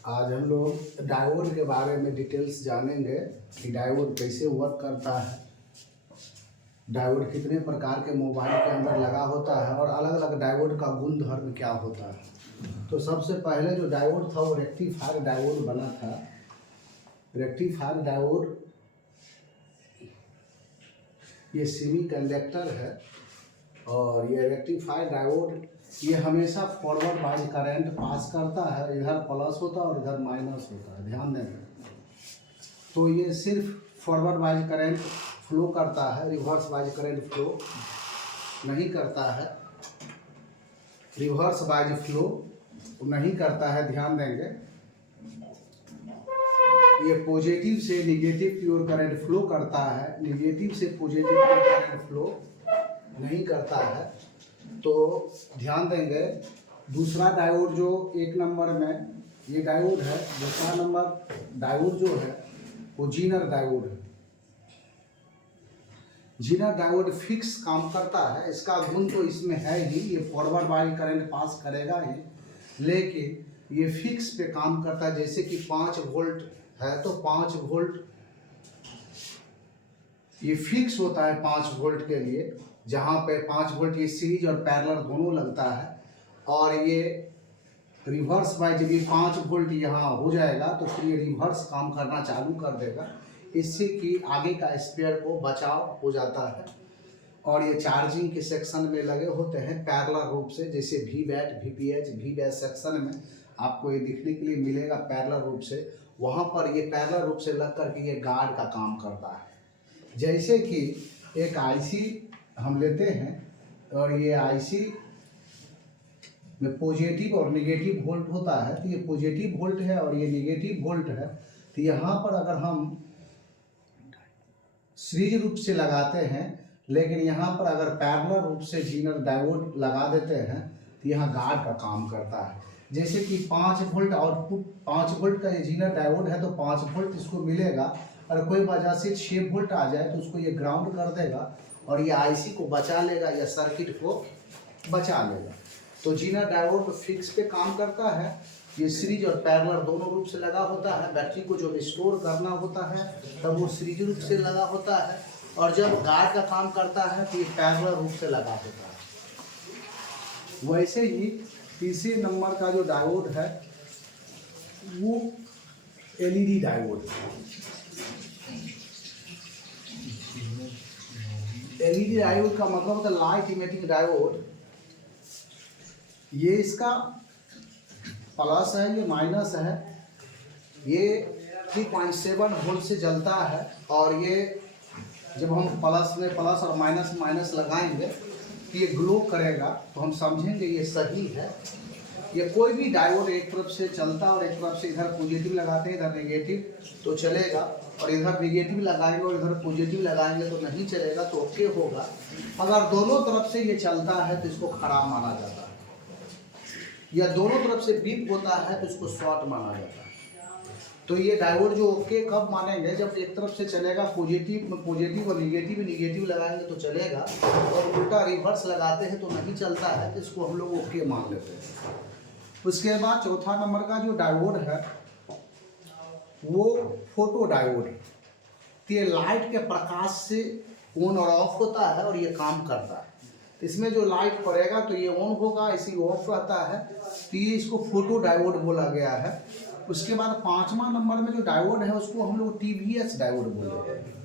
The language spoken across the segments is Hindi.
आज हम लोग डायोड के बारे में डिटेल्स जानेंगे कि डायोड कैसे वर्क करता है, डायोड कितने प्रकार के मोबाइल के अंदर लगा होता है और अलग अलग डायोड का गुण धर्म क्या होता है। तो सबसे पहले जो डायोड था वो रेक्टिफायर डायोड बना था। रेक्टिफायर डायोड ये सेमी कंडक्टर है और ये रेक्टिफायर डायोड ये हमेशा फॉरवर्ड बाइज करंट पास करता है। इधर प्लस होता है और इधर माइनस होता है, ध्यान देना। तो ये सिर्फ फॉरवर्ड बाइज करंट फ्लो करता है, रिवर्स बाइज करंट फ्लो नहीं करता है। रिवर्स बाइज फ्लो नहीं करता है, ध्यान देंगे। ये पॉजिटिव से निगेटिव की ओर करंट फ्लो करता है, निगेटिव से पॉजिटिव की ओर करंट फ्लो नहीं करता है। तो ध्यान देंगे। दूसरा डायोड जो एक नंबर में ये डायोड है, दूसरा नंबर डायोड जो है वो जीनर डायोड है। जीनर डायोड फिक्स काम करता है, इसका गुण तो इसमें है ही, ये फॉरवर्ड बाइज करंट पास करेगा ही, लेकिन ये फिक्स पे काम करता है। जैसे कि 5 वोल्ट है तो 5 वोल्ट ये फिक्स होता है 5 वोल्ट के लिए, जहाँ पे 5 वोल्ट ये सीरीज और पैरेलल दोनों लगता है। और ये रिवर्स बाय जब ये 5 वोल्ट यहाँ हो जाएगा तो फिर ये रिवर्स काम करना चालू कर देगा, इससे कि आगे का स्पेयर को बचाव हो जाता है। और ये चार्जिंग के सेक्शन में लगे होते हैं पैरेलल रूप से, जैसे V bat V batch section में आपको ये दिखने के लिए मिलेगा पैरेलल रूप से। वहाँ पर ये पैरेलल रूप से लग करके ये गार्ड का काम करता है। जैसे कि एक आईसी हम लेते हैं और ये आईसी में पॉजिटिव और नेगेटिव वोल्ट होता है, तो ये पॉजिटिव वोल्ट है और ये नेगेटिव वोल्ट है। तो यहाँ पर अगर हम सीरीज रूप से लगाते हैं, लेकिन यहाँ पर अगर पैरेलल रूप से जीनर डायोड लगा देते हैं तो यहाँ गार्ड का काम करता है। जैसे कि 5 वोल्ट आउटपुट, 5 वोल्ट का ये जीनर डायोड है तो 5 वोल्ट इसको मिलेगा, और कोई वजह से 6 वोल्ट आ जाए तो उसको ये ग्राउंड कर देगा और ये आईसी को बचा लेगा या सर्किट को बचा लेगा। तो जीनर डायोड फिक्स पे काम करता है, ये सीरीज और पैरेलल दोनों रूप से लगा होता है। बैटरी को जब स्टोर करना होता है तब वो सीरीज रूप से लगा होता है, और जब गार्ड का काम करता है तो ये पैरेलल रूप से लगा होता है। वैसे ही तीसरे नंबर का जो डायोड है वो एलईडी डायोड है। एलईडी डायोड का मतलब होता है लाइट इमिटिंग डायोड। ये इसका प्लस है, ये माइनस है। ये 3.7 वोल्ट से जलता है, और ये जब हम प्लस में प्लस और माइनस माइनस लगाएंगे तो ये ग्लो करेगा, तो हम समझेंगे ये सही है। ये कोई भी डायोड एक तरफ से चलता है और एक तरफ से इधर पॉजिटिव लगाते हैं इधर नेगेटिव तो चलेगा, और इधर नेगेटिव लगाएंगे और इधर पॉजिटिव लगाएंगे तो नहीं चलेगा, तो ओके होगा। अगर दोनों तरफ से ये चलता है तो इसको खराब माना जाता है, या दोनों तरफ से बीप होता है तो इसको शॉर्ट माना जाता है। तो ये डायोड जो ओके कब मानेंगे, जब एक तरफ से चलेगा पॉजिटिव में पॉजिटिव और निगेटिव लगाएंगे तो चलेगा, और उल्टा रिवर्स लगाते हैं तो नहीं चलता है, तो इसको हम लोग ओके मान लेते हैं। उसके बाद चौथा नंबर का जो डायोड है वो फोटो डायोड है। तो ये लाइट के प्रकाश से ऑन और ऑफ होता है और ये काम करता है। इसमें जो लाइट पड़ेगा तो ये ऑन होगा, इसी ऑफ रहता है, तो ये इसको फोटो डायोड बोला गया है। उसके बाद 5वां नंबर में जो डायोड है उसको हम लोग टीवीएस डायोड बोलते हैं।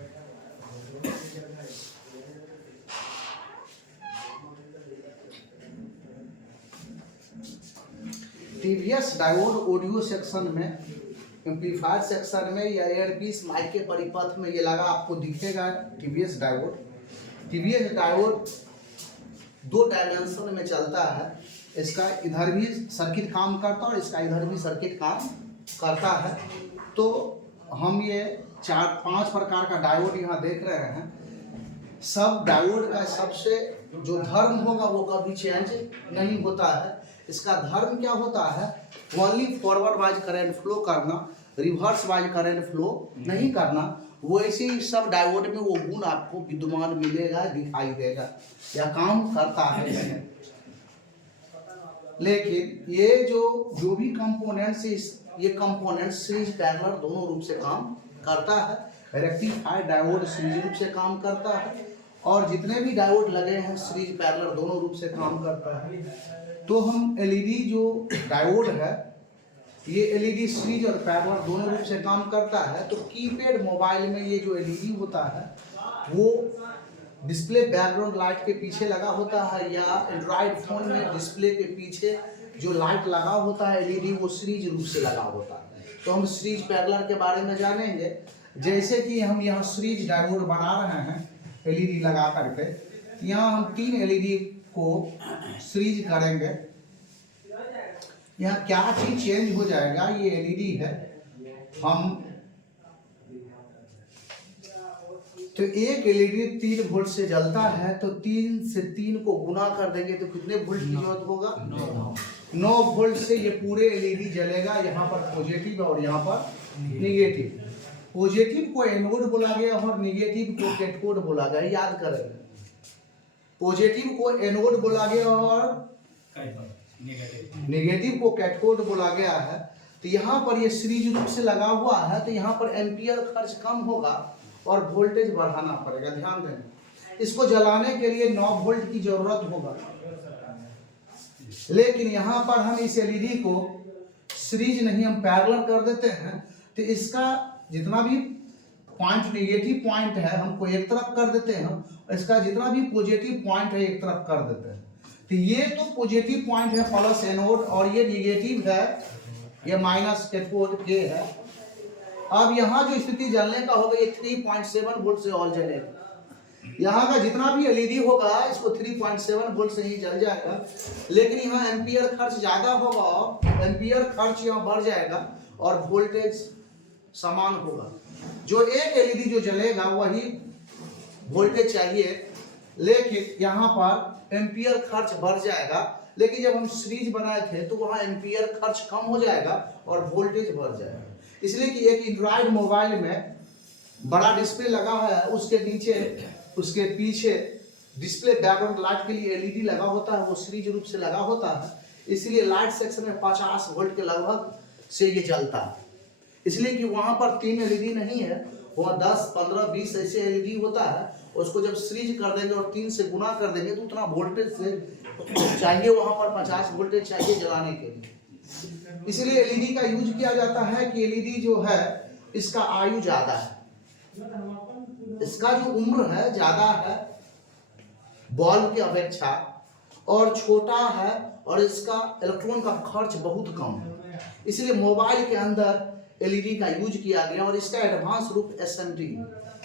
टीवीएस डायोड ऑडियो सेक्शन में, एम्पलीफायर सेक्शन में या एयरपीस माइक के परिपथ में ये लगा आपको दिखेगा TVS diode. TVS diode 2 dimension में चलता है। इसका इधर भी सर्किट काम करता है और इसका इधर भी सर्किट काम करता है। तो हम ये 4-5 प्रकार का डायोड यहाँ देख रहे हैं। सब डायोड का सबसे जो धर्म होगा वो कभी चेंज नहीं होता है। इसका धर्म क्या होता है, only forward wise current flow करना, रिवर्स वाइज करंट फ्लो नहीं करना। वैसे ही सब डायोड में वो गुण आपको विद्यमान मिलेगा, दिखाई देगा, या काम करता है। लेकिन ये जो भी कंपोनेंट्स ये कंपोनेंट सीरीज पैरेलल दोनों रूप से काम करता है। रेक्टिफायर डायोड सीरीज रूप से काम करता है और जितने भी डायोड लगे हैं सीरीज पैरेलल दोनों रूप से काम करता है। तो हम एलईडी जो डायोड है ये एलईडी सीरीज और पैरेलल दोनों रूप से काम करता है। तो कीपैड मोबाइल में ये जो एलईडी होता है वो डिस्प्ले बैकग्राउंड लाइट के पीछे लगा होता है, या एंड्रॉइड फोन में डिस्प्ले के पीछे जो लाइट लगा होता है एलईडी वो सीरीज रूप से लगा होता है। तो हम सीरीज पैरेलल के बारे में जानेंगे। जैसे कि हम यहाँ सीरीज डायोड बना रहे हैं एलईडी लगा करके, यहाँ हम 3 एलईडी को सीरीज करेंगे। यहाँ क्या चीज चेंज हो जाएगा, ये एलईडी है, हम तो एक एलईडी 3 वोल्ट से जलता है तो 3 से 3 को गुना कर देंगे तो कितने वोल्ट की जरूरत होगा, 9 वोल्ट से ये पूरे एलईडी जलेगा। यहाँ पर पॉजिटिव और यहाँ पर निगेटिव। पॉजिटिव को एनोड बोला गया और निगेटिव को कैथोड बोला गया, याद करेंगे। पॉजिटिव को एनोड बोला गया और नेगेटिव को कैथोड बोला गया है। तो यहाँ पर ये सीरीज रूप से लगा हुआ है तो यहाँ पर एम्पियर खर्च कम होगा और वोल्टेज बढ़ाना पड़ेगा। ध्यान दें, इसको जलाने के लिए 9 वोल्ट की जरूरत होगा, लेकिन यहाँ पर हम इस एलईडी को सीरीज नहीं हम पैरेलल कर देते हैं तो इसका जितना भी पॉइंट नेगेटिव पॉइंट है हमको एक तरफ कर देते हैं, इसका जितना भी पॉजिटिव पॉइंट है एक तरफ कर देते हैं। तो ये तो पॉजिटिव पॉइंट है प्लस एनोड और ये निगेटिव है, ये माइनस कैथोड के है। अब यहाँ जो स्थिति जलने का होगा ये 3.7 वोल्ट से ऑल जलेगा। यहाँ का जितना भी एलईडी होगा इसको 3.7 वोल्ट से ही जल जाएगा, लेकिन यहाँ एम्पियर खर्च ज्यादा होगा, एम्पियर खर्च यहाँ बढ़ जाएगा और वोल्टेज समान होगा। जो एक एलईडी जो जलेगा वही वोल्टेज चाहिए, लेकिन यहाँ पर एम्पियर खर्च बढ़ जाएगा। लेकिन जब हम सीरीज बनाए थे तो वहाँ एम्पियर खर्च कम हो जाएगा और वोल्टेज बढ़ जाएगा। इसलिए कि एक एंड्रॉइड मोबाइल में बड़ा डिस्प्ले लगा है, उसके नीचे उसके पीछे डिस्प्ले बैकग्राउंड लाइट के लिए एलईडी लगा होता है, वो सीरीज रूप से लगा होता है। इसलिए लाइट सेक्शन में 50 वोल्ट के लगभग से ये जलता है। इसलिए कि वहाँ पर 3 एलईडी नहीं है, वहाँ 10, 15, 20 ऐसे एलईडी होता है। उसको जब सीरीज कर देंगे और 3 से गुना कर देंगे तो उतना वोल्टेज से चाहिए, वहाँ पर 50 वोल्टेज चाहिए जलाने के लिए। इसलिए एलईडी का यूज किया जाता है कि एलईडी जो है इसका आयु ज्यादा है, इसका जो उम्र है ज्यादा है बल्ब की अपेक्षा और छोटा है और इसका इलेक्ट्रॉन का खर्च बहुत कम है। इसलिए मोबाइल के अंदर एलईडी का यूज किया गया और इसका एडवांस रूप एसएमडी,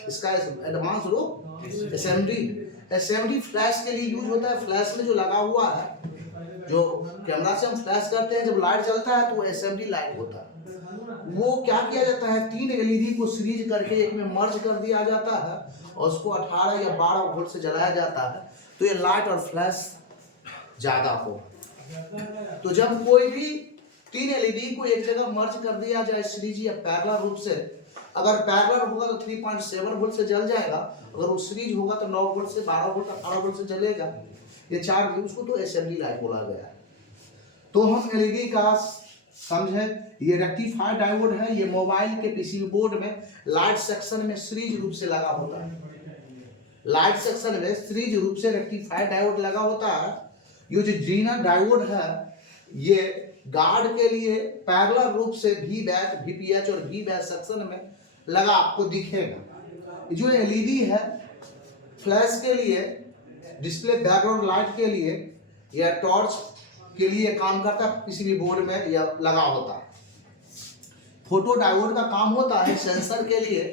इसका एडवांस रूप एसएमडी फ्लैश के लिए यूज होता है। फ्लैश में जो लगा हुआ है, जो कैमरा से हम फ्लैश करते हैं, जब लाइट जलता है तो वो एसएमडी लाइट होता है। वो क्या किया जाता है, 3 एलईडी को सीरीज करके एक में मर्ज कर दिया जाता है और उसको 18 या 12 वोल्ट से जलाया जाता है तो ये लाइट और फ्लैश ज्यादा हो। तो जब कोई भी 3 एलईडी को एक जगह मर्ज कर दिया जाए सीरीज या पैरेलल रूप से, अगर पैरेलल होगा तो 3.7 वोल्ट से जल जाएगा, अगर वो सीरीज होगा तो 9 वोल्ट से 12 वोल्ट 18 वोल्ट से जलेगा। ये 4 उसको तो एसएमडी लाइट बोला गया है। तो हम एलईडी का समझे, ये रेक्टिफायर डायोड है, ये मोबाइल के पीसीबी बोर्ड में लाइट सेक्शन में सीरीज रूप से लगा होता है। लाइट सेक्शन में सीरीज रूप से रेक्टिफायर डायोड लगा होता है। ये जो जीना डायोड है ये गार्ड के लिए पैरेलल रूप से वी बैच, वीपीएच और वी बैच सेक्शन में लगा आपको दिखेगा। जो एलईडी है फ्लैश के लिए, डिस्प्ले बैकग्राउंड लाइट के लिए या टॉर्च के लिए काम करता है, किसी भी बोर्ड में या लगा होता है। फोटो डायोड का काम होता है सेंसर के लिए,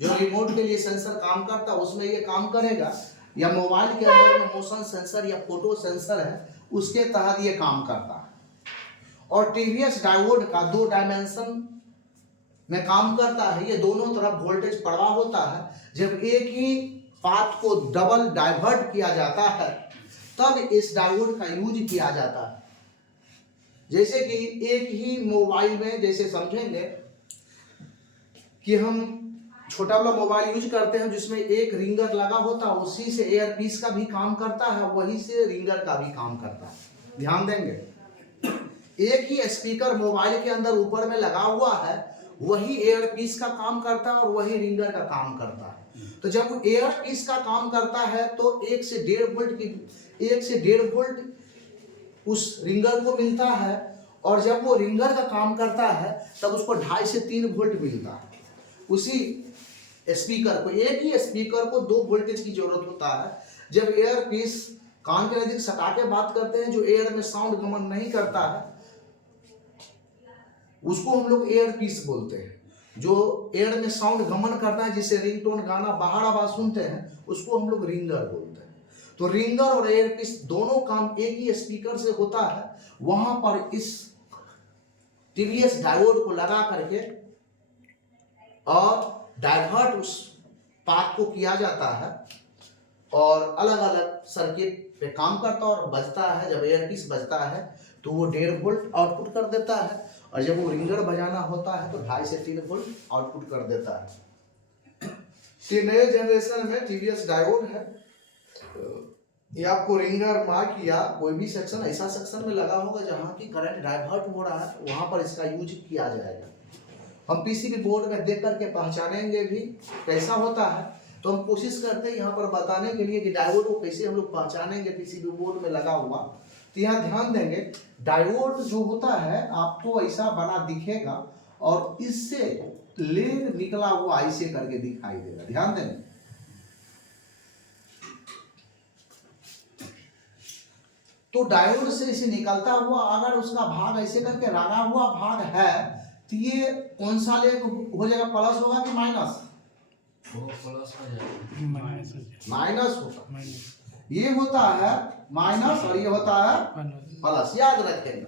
जो रिमोट के लिए सेंसर काम करता है उसमें ये काम करेगा, या मोबाइल के अंदर में मोशन सेंसर या फोटो सेंसर है उसके तहत ये काम करता है। और टीवीएस डायोड का 2 डायमेंशन में काम करता है, ये दोनों तरफ वोल्टेज प्रवाह होता है। जब एक ही पाथ को डबल डाइवर्ट किया जाता है तब इस डायोड का यूज किया जाता है। जैसे कि एक ही मोबाइल में, जैसे समझेंगे कि हम छोटा वाला मोबाइल यूज करते हैं जिसमें एक रिंगर लगा होता है, उसी से एयर पीस का भी काम करता है, वही से रिंगर का भी काम करता है। ध्यान देंगे, एक ही स्पीकर मोबाइल के अंदर ऊपर में लगा हुआ है, वही एयर पीस का काम करता है और वही रिंगर का काम करता है। तो जब एयर पीस का काम करता है तो 1 से 1.5 वोल्ट उस रिंगर को मिलता है, और जब वो रिंगर का काम करता है तब उसको 2.5 से 3 वोल्ट मिलता है। उसी स्पीकर को, एक ही स्पीकर को 2 वोल्टेज की जरूरत होता है। जब एयर पीस कान के नजदीक सटा के बात करते हैं, जो एयर में साउंड गमन नहीं करता है, उसको हम लोग एयर पीस बोलते हैं। जो एयर में साउंड गमन करता है, जिससे रिंगटोन गाना बाहर आवाज सुनते हैं, उसको हम लोग रिंगर बोलते हैं। तो रिंगर और एयर पीस दोनों काम एक ही स्पीकर से होता है। वहां पर इस टीवीएस डायोड को लगा करके और डाइवर्ट उस पाथ को किया जाता है और अलग अलग सर्किट पे काम करता है और बजता है। जब एयर पीस बजता है तो वो 1.5 वोल्ट आउटपुट कर देता है, और जब वो रिंगर बजाना होता है तो 2.5 से 3 वोल्ट आउटपुट कर देता है। ये नए जनरेशन में टीवीएस डायोड है। ये आपको रिंगर मार्क या कोई भी सेक्शन, ऐसा सेक्शन में लगा होगा जहाँ की करंट डाइवर्ट हो रहा है, वहां पर इसका यूज किया जाएगा। हम पीसीबी बोर्ड में देख करके पहचानेंगे भी कैसा होता है। तो हम कोशिश करते हैं यहाँ पर बताने के लिए कि डायोड को कैसे हम लोग पहचानेंगे पीसीबी बोर्ड में लगा हुआ। तो यहाँ ध्यान देंगे, डायोड जो होता है आपको ऐसा बना दिखेगा और इससे लेग निकला हुआ ऐसे करके दिखाई देगा। ध्यान देंगे, तो डायोड से इसे निकलता हुआ अगर उसका भाग ऐसे करके रंगा हुआ भाग है तो ये कौन सा लेग हो जाएगा? प्लस होगा कि माइनस? माइनस होगा। ये होता है माइनस और ये होता है प्लस। याद रखेंगे,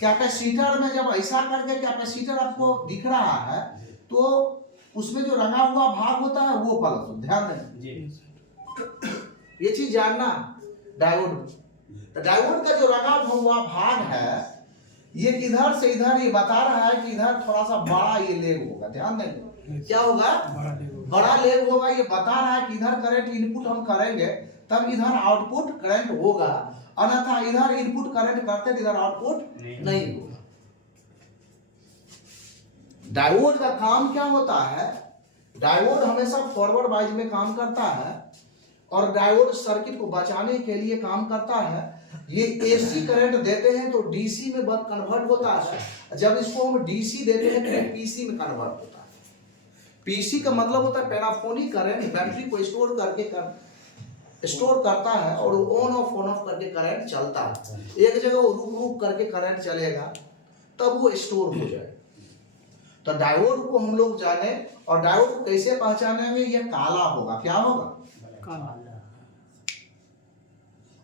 कैपेसिटर में जब ऐसा करके कैपेसिटर आपको दिख रहा है तो उसमें जो रंगा हुआ भाग होता है वो प्लस। ध्यान दें, ये चीज जानना। डायोड, तो डायोड का जो रंगा हुआ भाग है ये इधर से इधर ये बता रहा है कि इधर थोड़ा सा बड़ा ये लेग होगा। ध्यान देंगे, क्या होगा? बड़ा लेग होगा। ये बता रहा है कि इधर करंट इनपुट हम करेंगे तब इधर आउटपुट करंट होगा, अन्यथा इधर इनपुट करंट करते इधर आउटपुट नहीं होगा। डायोड का काम क्या होता है? डायोड हमेशा फॉरवर्ड वाइज में काम करता है और डायोड सर्किट को बचाने के लिए काम करता है। ये एसी करंट देते हैं तो डीसी में कन्वर्ट होता है। जब इसको हम डीसी देते हैं तो पीसी में कन्वर्ट होता है। पीसी का मतलब होता है पैराफोनिक करंट, बैटरी को स्टोर करता है और ऑन ऑफ करके करंट चलता है। एक जगह वो रुक करके करंट चलेगा तब वो स्टोर हो जाए। तो डायोड को हम लोग जाने, और डायोड को कैसे पहचानेंगे? ये काला होगा। क्या होगा? काला।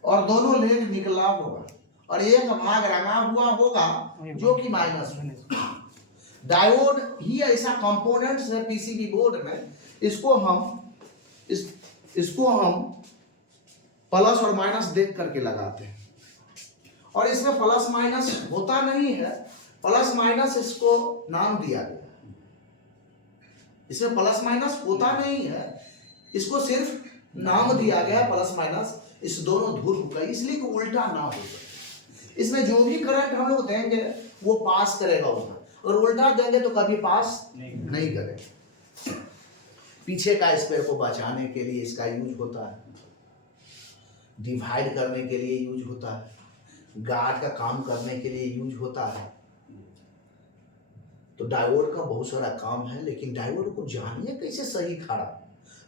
और दोनों लेग निकला होगा और एक भाग रंगा हुआ होगा जो कि माइनस होगा। डायोड ही ऐसा कंपोनेंट्स है पीसीबी बोर्ड में, इसको हम प्लस और माइनस देख करके लगाते हैं। और इसमें प्लस माइनस होता नहीं है, प्लस माइनस इसको नाम दिया गया। इसमें प्लस माइनस होता नहीं है, इसको सिर्फ नाम दिया गया प्लस माइनस। इस दोनों ध्रुव का, इसलिए कि उल्टा ना हो सके। इसमें जो भी करंट हम लोग देंगे वो पास करेगा उसमें, और उल्टा देंगे तो कभी पास नहीं करेगा। पीछे का स्पेयर को बचाने के लिए इसका यूज होता है, डिवाइड करने के लिए यूज होता है, गार्ड का काम करने के लिए यूज होता है। तो डायोड का बहुत सारा काम है, लेकिन डायोड को जानिए कैसे सही खड़ा।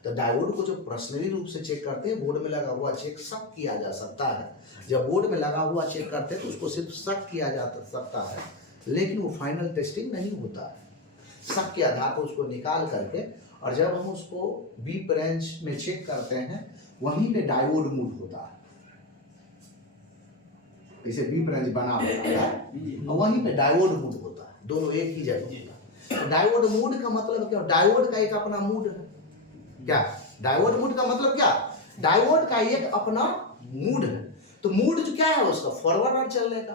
तो डायोड को जो पर्सनली रूप से चेक करते हैं, बोर्ड में लगा हुआ चेक शक किया जा सकता है। जब बोर्ड में लगा हुआ चेक करते हैं तो उसको सिर्फ शक किया जा सकता है, लेकिन वो फाइनल टेस्टिंग नहीं होता है। शक के आधार पर उसको निकाल करके, और जब हम उसको बी ब्रांच में चेक करते हैं वहीं पे डायोड मूड होता है। इसे बी ब्रांच बना होता है और वहीं पे डायोड मूड होता है। दोनों एक ही जगह होता है। डायोड मूड का मतलब क्या? डायोड का एक अपना मूड है। क्या डायोड मूड का मतलब क्या? डायोड का एक अपना मूड है। तो मूड जो क्या है उसका? फॉरवर्ड वाइज चलने का,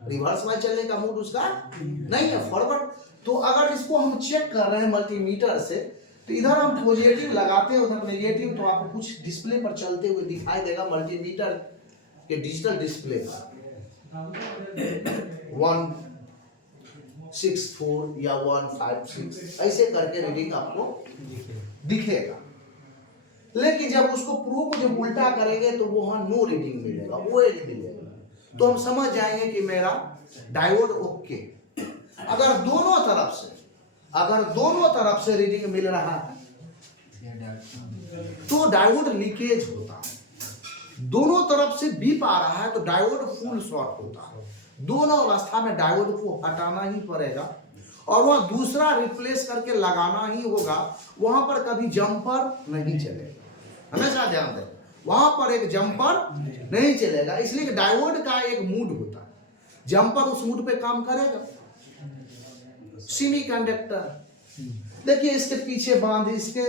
रिवर्स वाइज चलने का मूड उसका नहीं है, फॉरवर्ड। तो अगर इसको हम चेक कर रहे हैं मल्टीमीटर से, तो इधर हम पॉजिटिव लगाते हैं उधर नेगेटिव, तो आपको कुछ डिस्प्ले पर चलते हुए दिखाई देगा मल्टीमीटर के डिजिटल डिस्प्ले पर। 164 या 156 ऐसे करके रीडिंग आपको दिखेगा। लेकिन जब उसको प्रूफ जब उल्टा करेंगे तो वहां नो रीडिंग मिलेगा, वो मिलेगा, तो हम समझ जाएंगे कि मेरा डायोड ओके। अगर दोनों तरफ से रीडिंग मिल रहा है तो डायोड लीकेज होता है। दोनों तरफ से बीप आ रहा है तो डायोड फुल शॉर्ट होता है। दोनों अवस्था में डायोड को हटाना ही पड़ेगा और वह दूसरा रिप्लेस करके लगाना ही होगा। वहां पर कभी जंपर नहीं चलेगा, हमेशा ध्यान दें, वहां पर एक जंपर नहीं चलेगा। इसलिए कि डायोड का एक मूड होता है, जंपर उस मूड पे काम करेगा। सेमीकंडक्टर देखिए, इसके पीछे बांध, इसके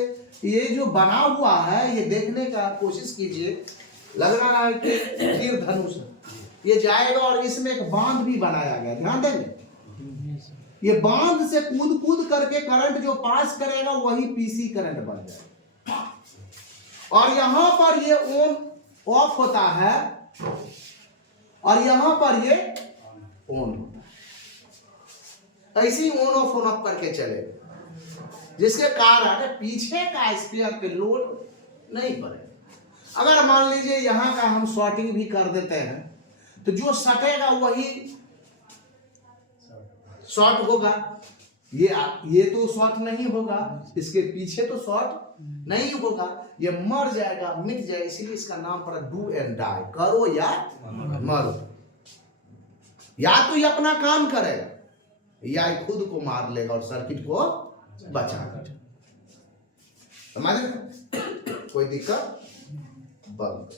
ये जो बना हुआ है ये देखने का कोशिश कीजिए, लग रहा है कि तीर धनुष ये जाएगा और इसमें एक बांध भी बनाया गया, ध्यान देंगे। ये बांध से कूद करके करंट जो पास करेगा वही पीसी करंट बन जाएगा। और यहां पर ये ऑन ऑफ होता है और यहां पर ये ऑन होता है, ऐसे ही ऑन ऑफ करके चलेगा, जिसके कारण पीछे का स्पेयर पे लोड नहीं पड़ेगा। अगर मान लीजिए यहां का हम शॉर्टिंग भी कर देते हैं तो जो सटेगा वही शॉर्ट होगा। ये तो शॉर्ट नहीं होगा, इसके पीछे तो शॉर्ट नहीं होगा, ये मर जाएगा, मिट जाएगा। इसलिए इसका नाम पड़ा डू एंड डाई, करो या मरो। या तो ये अपना काम करेगा या ये खुद को मार लेगा और सर्किट को बचाएगा। समझ? कोई दिक्कत? बंद।